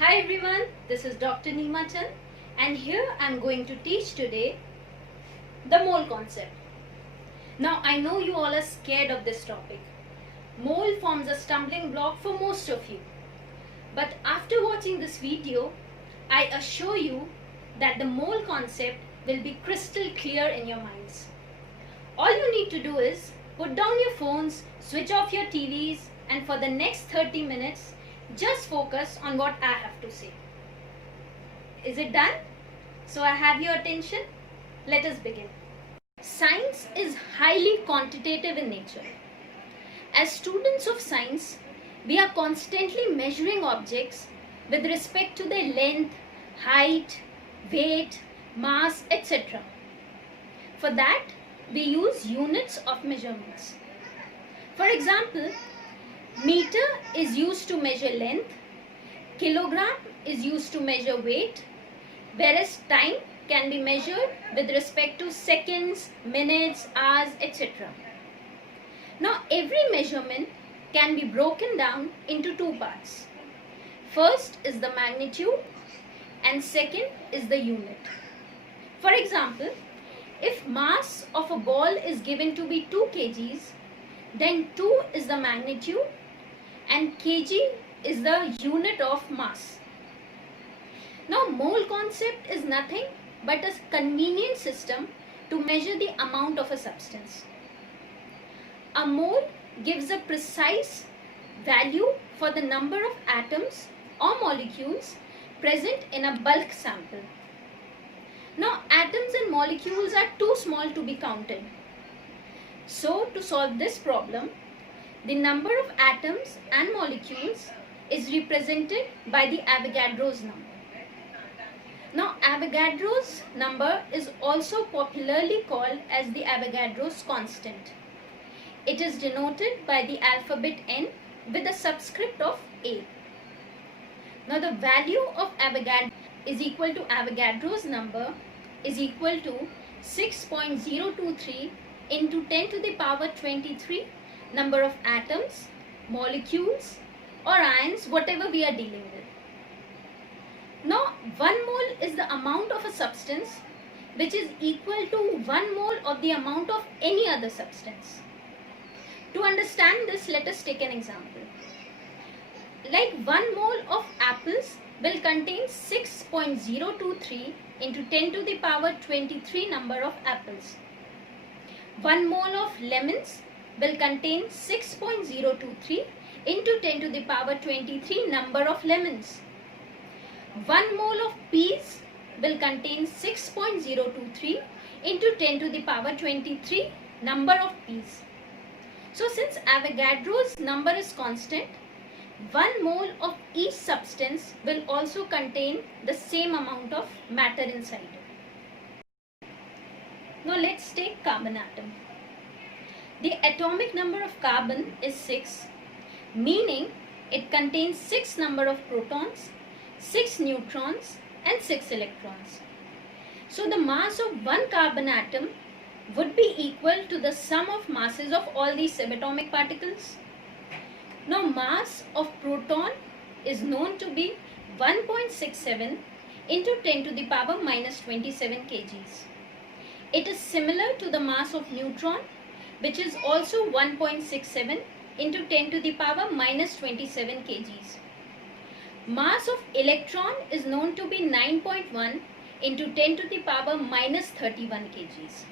Hi everyone, this is Dr. Neema Chand and here I am going to teach today the mole concept. Now I know you all are scared of this topic. Mole forms a stumbling block for most of you. But after watching this video, I assure you that the mole concept will be crystal clear in your minds. All you need to do is put down your phones, switch off your TVs, and for the next 30 minutes, just focus on what I have to say. Is it done? So I have your attention. Let us begin. Science is highly quantitative in nature. As students of science, we are constantly measuring objects with respect to their length, height, weight, mass, etc. For that, we use units of measurements. For example, meter is used to measure length, kilogram is used to measure weight, whereas time can be measured with respect to seconds, minutes, hours, etc. Now, every measurement can be broken down into two parts. First is the magnitude and second is the unit. For example, if mass of a ball is given to be 2 kgs, then 2 is the magnitude and kg is the unit of mass. Now, mole concept is nothing but a convenient system to measure the amount of a substance. A mole gives a precise value for the number of atoms or molecules present in a bulk sample. Now, atoms and molecules are too small to be counted. So, to solve this problem, the number of atoms and molecules is represented by the Avogadro's number. Now, Avogadro's number is also popularly called as the Avogadro's constant. It is denoted by the alphabet N with a subscript of A. Now, the value of Avogadro is equal to Avogadro's number is equal to 6.023 into 10 to the power 23 number of atoms, molecules or ions, whatever we are dealing with. Now, 1 mole is the amount of a substance which is equal to 1 mole of the amount of any other substance. To understand this, let us take an example. Like 1 mole of apples will contain 6.023 into 10 to the power 23 number of apples. 1 mole of lemons will contain 6.023 into 10 to the power 23 number of lemons. 1 mole of peas will contain 6.023 into 10 to the power 23 number of peas. So since Avogadro's number is constant, 1 mole of each substance will also contain the same amount of matter inside it. Now let's take carbon atom. The atomic number of carbon is 6, meaning it contains 6 number of protons, 6 neutrons and 6 electrons. So the mass of one carbon atom would be equal to the sum of masses of all these subatomic particles. Now, mass of proton is known to be 1.67 into 10 to the power minus 27 kgs. It is similar to the mass of neutron, which is also 1.67 into 10 to the power minus 27 kgs. Mass of electron is known to be 9.1 into 10 to the power minus 31 kgs.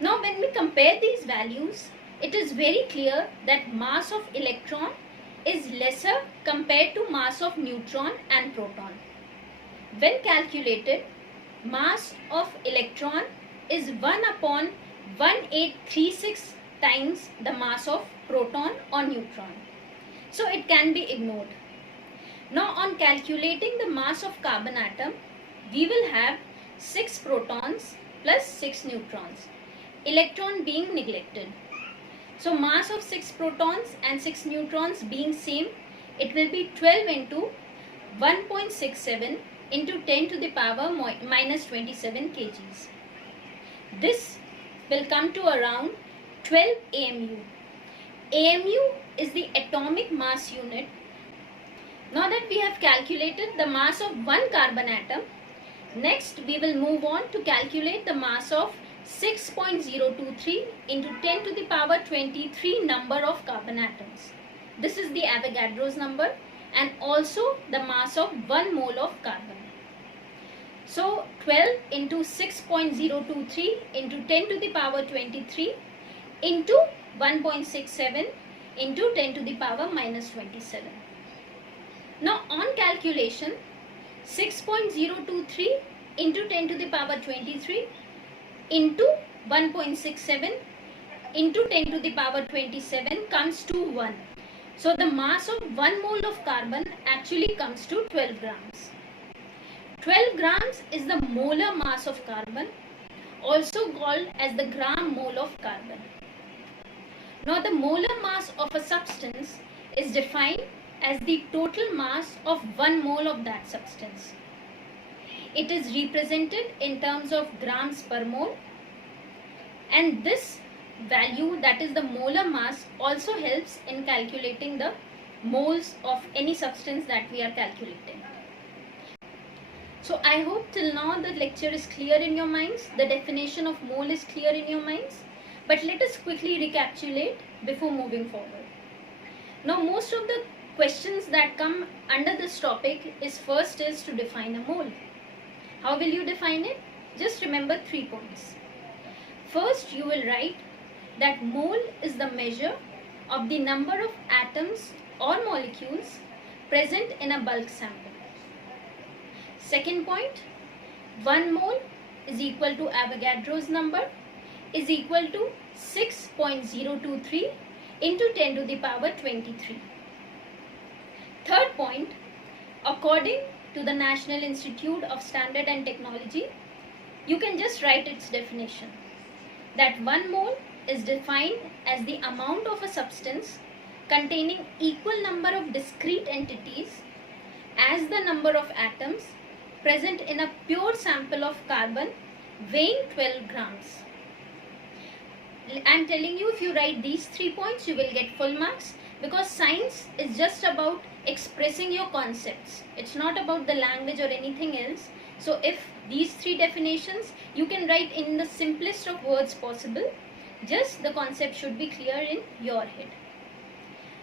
Now, when we compare these values, it is very clear that mass of electron is lesser compared to mass of neutron and proton. When calculated, mass of electron is 1 upon 1836 times the mass of proton or neutron. So it can be ignored. Now on calculating the mass of carbon atom, we will have 6 protons plus 6 neutrons, electron being neglected. So mass of 6 protons and 6 neutrons being same, it will be 12 into 1.67 into 10 to the power minus 27 kgs. This will come to around 12 AMU. AMU is the atomic mass unit Now that we have calculated the mass of one carbon atom, next we will move on to calculate the mass of 6.023 into 10 to the power 23 number of carbon atoms. This is the Avogadro's number and also the mass of 1 mole of carbon. So 12 into 6.023 into 10 to the power 23 into 1.67 into 10 to the power minus 27. Now on calculation, 6.023 into 10 to the power 23 into 1.67 into 10 to the power 27 comes to 1. So the mass of 1 mole of carbon actually comes to 12 grams. 12 grams is the molar mass of carbon, also called as the gram mole of carbon. Now the molar mass of a substance is defined as the total mass of 1 mole of that substance. It is represented in terms of grams per mole, and this value, that is the molar mass, also helps in calculating the moles of any substance that we are calculating. So I hope till now the lecture is clear in your minds, the definition of mole is clear in your minds, but let us quickly recapitulate before moving forward. Now most of the questions that come under this topic is first is to define a mole. How will you define it? Just remember 3 points. First, you will write that mole is the measure of the number of atoms or molecules present in a bulk sample. Second point, 1 mole is equal to Avogadro's number is equal to 6.023 into 10 to the power 23. Third point, according to the National Institute of Standard and Technology, you can just write its definition. That 1 mole is defined as the amount of a substance containing equal number of discrete entities as the number of atoms present in a pure sample of carbon weighing 12 grams. I am telling you, if you write these 3 points, you will get full marks, because science is just about expressing your concepts. It's not about the language or anything else. So if these 3 definitions, you can write in the simplest of words possible. Just the concept should be clear in your head.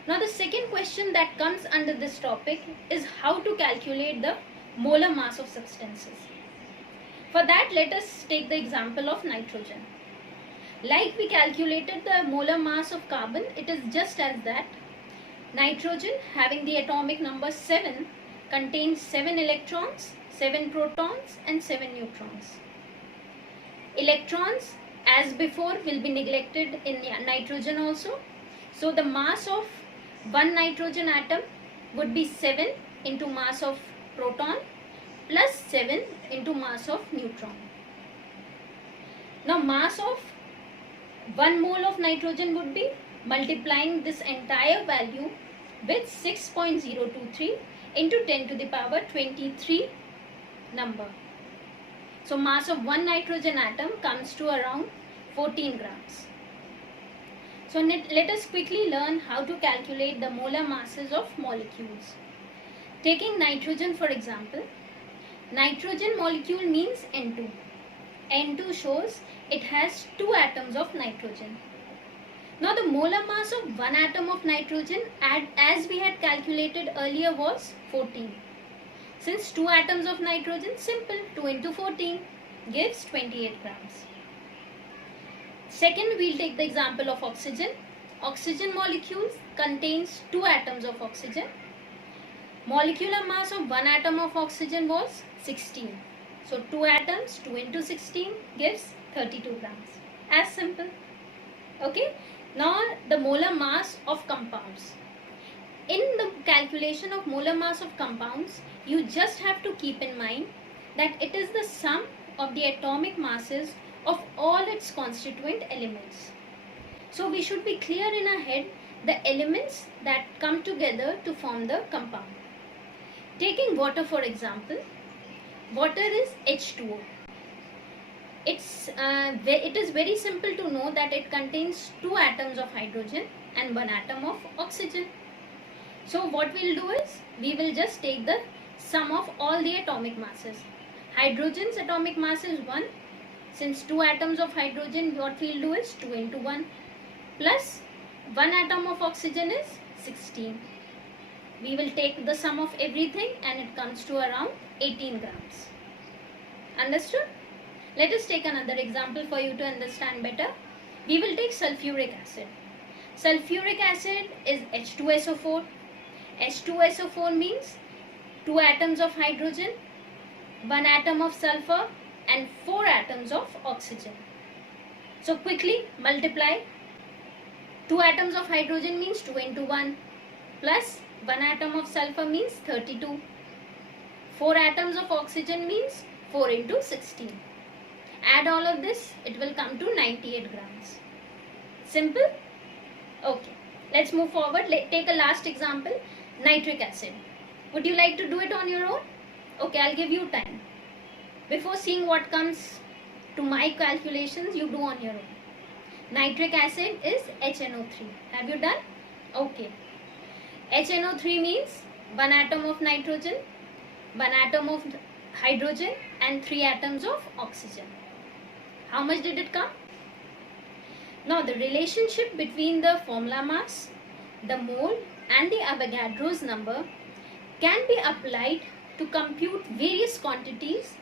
Now the second question that comes under this topic is how to calculate the molar mass of substances. For that, let us take the example of nitrogen. Like we calculated the molar mass of carbon, it is just as that. Nitrogen, having the atomic number 7, contains 7 electrons, 7 protons and 7 neutrons. Electrons, as before, will be neglected in nitrogen also. So the mass of one nitrogen atom would be 7 into mass of proton plus 7 into mass of neutron. Now mass of 1 mole of nitrogen would be multiplying this entire value with 6.023 into 10 to the power 23 number. So mass of one nitrogen atom comes to around 14 grams. So let us quickly learn how to calculate the molar masses of molecules. Taking nitrogen for example, nitrogen molecule means N2. N2 shows it has 2 atoms of nitrogen. Now the molar mass of one atom of nitrogen, as we had calculated earlier, was 14. Since 2 atoms of nitrogen, simple, 2 into 14 gives 28 grams. Second, we'll take the example of oxygen. Oxygen molecules contains 2 atoms of oxygen. Molecular mass of one atom of oxygen was 16. So 2 atoms, 2 into 16 gives 32 grams. As simple. Okay. Now the molar mass of compounds. In the calculation of molar mass of compounds, you just have to keep in mind that it is the sum of the atomic masses of all its constituent elements. So we should be clear in our head the elements that come together to form the compound. Taking water for example, water is H2O. It is very simple to know that it contains 2 atoms of hydrogen and 1 atom of oxygen. So what we'll do is, we will just take the sum of all the atomic masses. Hydrogen's atomic mass is 1. Since 2 atoms of hydrogen, what we'll do is 2 into 1 plus 1 atom of oxygen is 16. We will take the sum of everything and it comes to around 18 grams. Understood? Let us take another example for you to understand better. We will take sulfuric acid. Sulfuric acid is H2SO4. H2SO4 means 2 atoms of hydrogen, 1 atom of sulfur and 4 atoms of oxygen. So quickly multiply. 2 atoms of hydrogen means 2 into 1 plus 1 atom of sulfur means 32. 4 atoms of oxygen means 4 into 16. Add all of this, it will come to 98 grams. Simple? Okay. Let's move forward. Let's take a last example. Nitric acid. Would you like to do it on your own? Okay, I'll give you time. Before seeing what comes to my calculations, you do on your own. Nitric acid is HNO3. Have you done? Okay. HNO3 means 1 atom of nitrogen, 1 atom of hydrogen and 3 atoms of oxygen. How much did it come? Now the relationship between the formula mass, the mole and the Avogadro's number can be applied to compute various quantities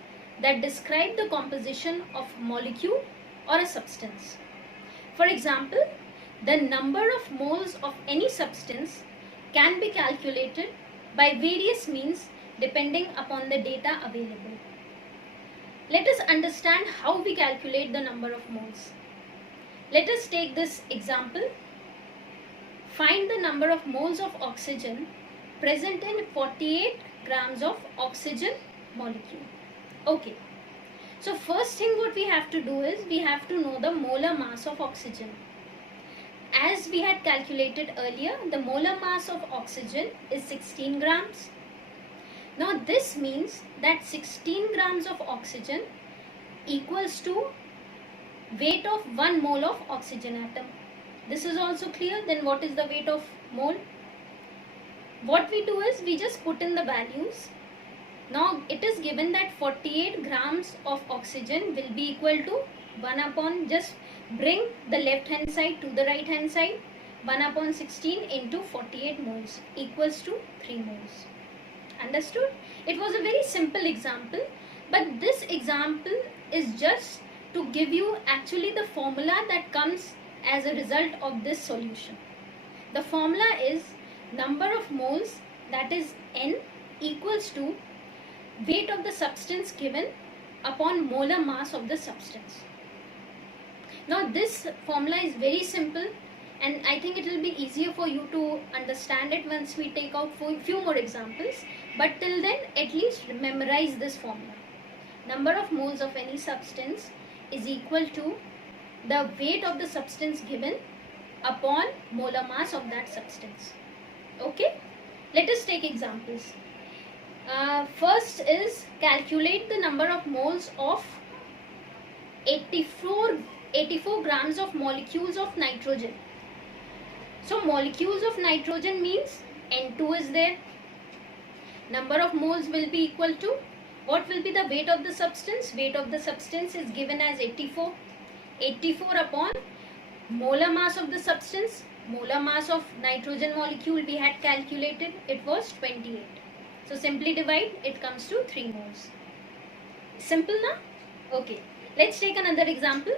that describe the composition of a molecule or a substance. For example, the number of moles of any substance can be calculated by various means depending upon the data available. Let us understand how we calculate the number of moles. Let us take this example. Find the number of moles of oxygen present in 48 grams of oxygen molecule. Okay. So first thing what we have to do is, we have to know the molar mass of oxygen. As we had calculated earlier, the molar mass of oxygen is 16 grams. Now this means that 16 grams of oxygen equals to weight of 1 mole of oxygen atom. This is also clear. Then what is the weight of mole? What we do is, we just put in the values. Now it is given that 48 grams of oxygen will be equal to 1 upon, just bring the left hand side to the right hand side, 1 upon 16 into 48 moles equals to 3 moles. Understood? It was a very simple example, but this example is just to give you actually the formula that comes as a result of this solution. The formula is number of moles, that is N, equals to weight of the substance given upon molar mass of the substance. Now this formula is very simple, and I think it will be easier for you to understand it once we take out few more examples. But till then, at least memorize this formula. Number of moles of any substance is equal to the weight of the substance given upon molar mass of that substance. Okay? Let us take examples. First is, calculate the number of moles of 84 grams of molecules of nitrogen. So molecules of nitrogen means N2 is there. Number of moles will be equal to, what will be the weight of the substance? Weight of the substance is given as 84. 84 upon molar mass of the substance. Molar mass of nitrogen molecule we had calculated, it was 28. So simply divide, it comes to 3 moles. Simple now? Okay. Let's take another example.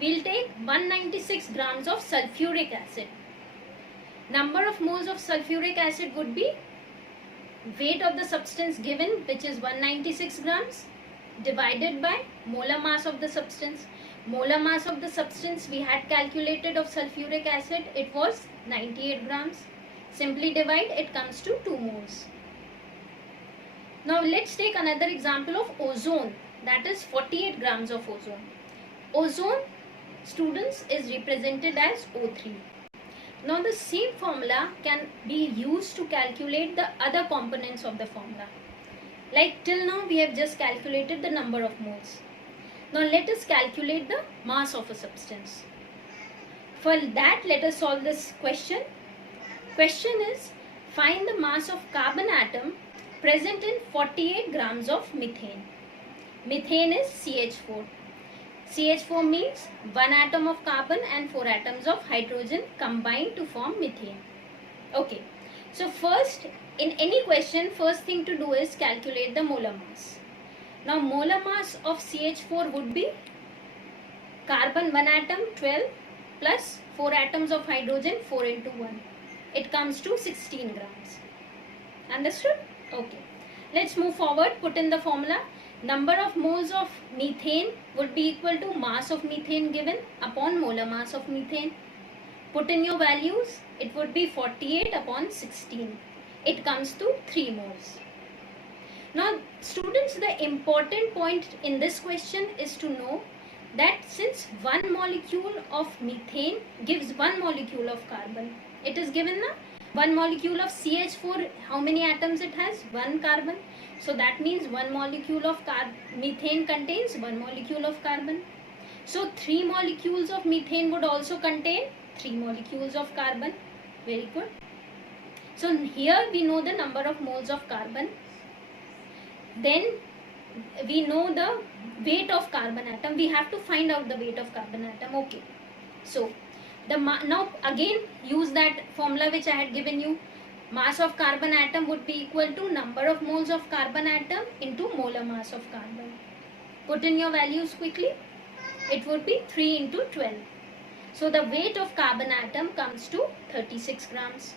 We'll take 196 grams of sulfuric acid. Number of moles of sulfuric acid would be weight of the substance given, which is 196 grams, divided by molar mass of the substance. Molar mass of the substance we had calculated of sulfuric acid, it was 98 grams. Simply divide, it comes to 2 moles. Now let's take another example of ozone, that is 48 grams of ozone. Ozone, students, is represented as O3. Now the same formula can be used to calculate the other components of the formula. Like till now we have just calculated the number of moles. Now let us calculate the mass of a substance. For that, let us solve this question. Question is, Find the mass of carbon atom present in 48 grams of methane. Methane is CH4. CH4 means 1 atom of carbon and 4 atoms of hydrogen combined to form methane. Okay, so first, in any question, first thing to do is calculate the molar mass. Now molar mass of CH4 would be carbon 1 atom 12 plus 4 atoms of hydrogen 4 into 1. It comes to 16 grams. Understood? Okay. Let's move forward. Put in the formula. Number of moles of methane would be equal to mass of methane given upon molar mass of methane. Put in your values. It would be 48 upon 16. It comes to 3 moles. Now students, the important point in this question is to know that since one molecule of methane gives one molecule of carbon, it is given na, one molecule of CH4, how many atoms it has? One carbon. So that means one molecule of methane contains one molecule of carbon. So 3 molecules of methane would also contain 3 molecules of carbon. Very good. So here we know the number of moles of carbon. Then we know the weight of carbon atom. We have to find out the weight of carbon atom. Okay. So now again use that formula which I had given you. Mass of carbon atom would be equal to number of moles of carbon atom into molar mass of carbon. Put in your values quickly. It would be 3 into 12. So the weight of carbon atom comes to 36 grams.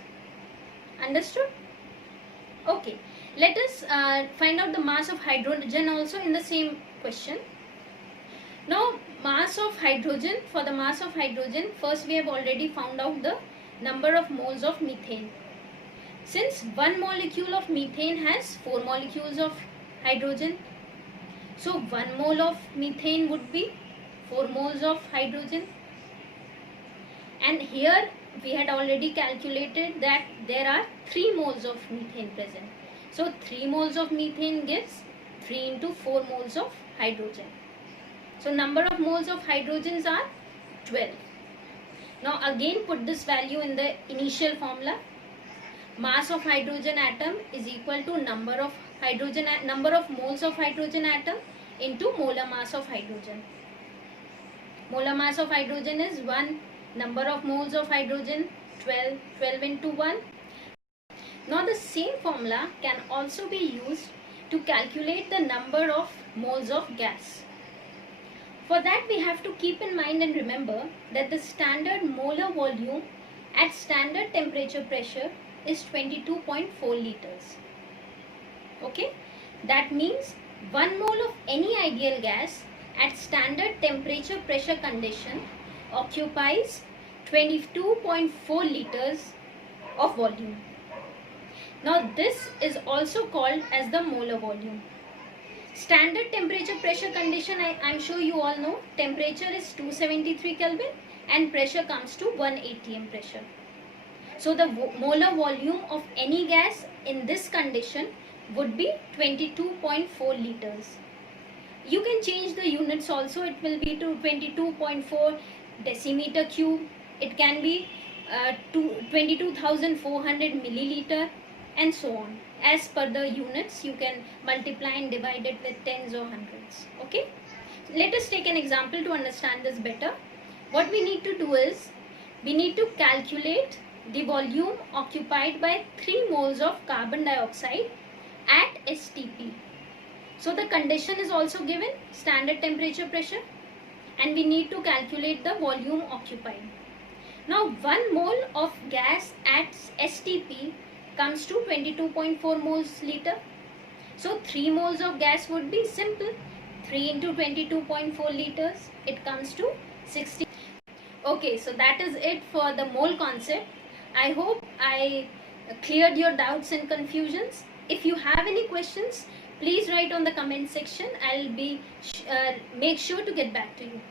Understood? Okay. Let us find out the mass of hydrogen also in the same question. Now mass of hydrogen, for the mass of hydrogen, first we have already found out the number of moles of methane. Since one molecule of methane has 4 molecules of hydrogen, so 1 mole of methane would be 4 moles of hydrogen. And here we had already calculated that there are 3 moles of methane present. So 3 moles of methane gives 3 into 4 moles of hydrogen. So number of moles of hydrogens are 12. Now again put this value in the initial formula. Mass of hydrogen atom is equal to number of moles of hydrogen atom into molar mass of hydrogen. Molar mass of hydrogen is 1. Number of moles of hydrogen 12. 12 into 1. Now the same formula can also be used to calculate the number of moles of gas. For that we have to keep in mind and remember that the standard molar volume at standard temperature pressure is 22.4 liters. Okay, that means 1 mole of any ideal gas at standard temperature pressure condition occupies 22.4 liters of volume. Now this is also called as the molar volume. Standard temperature pressure condition, I'm sure you all know, temperature is 273 Kelvin and pressure comes to 1 atm pressure. So the molar volume of any gas in this condition would be 22.4 liters. You can change the units also. It will be to 22.4 decimeter cube. It can be 22,400 milliliter and so on. As per the units, you can multiply and divide it with tens or hundreds. Okay. Let us take an example to understand this better. What we need to do is, we need to calculate the volume occupied by 3 moles of carbon dioxide at STP. So the condition is also given, standard temperature pressure, and we need to calculate the volume occupied. Now 1 mole of gas at STP comes to 22.4 moles liter. So 3 moles of gas would be simple. 3 into 22.4 liters, it comes to 60. Okay, so that is it for the mole concept. I hope I cleared your doubts and confusions. If you have any questions, please write on the comment section. I'll be make sure to get back to you.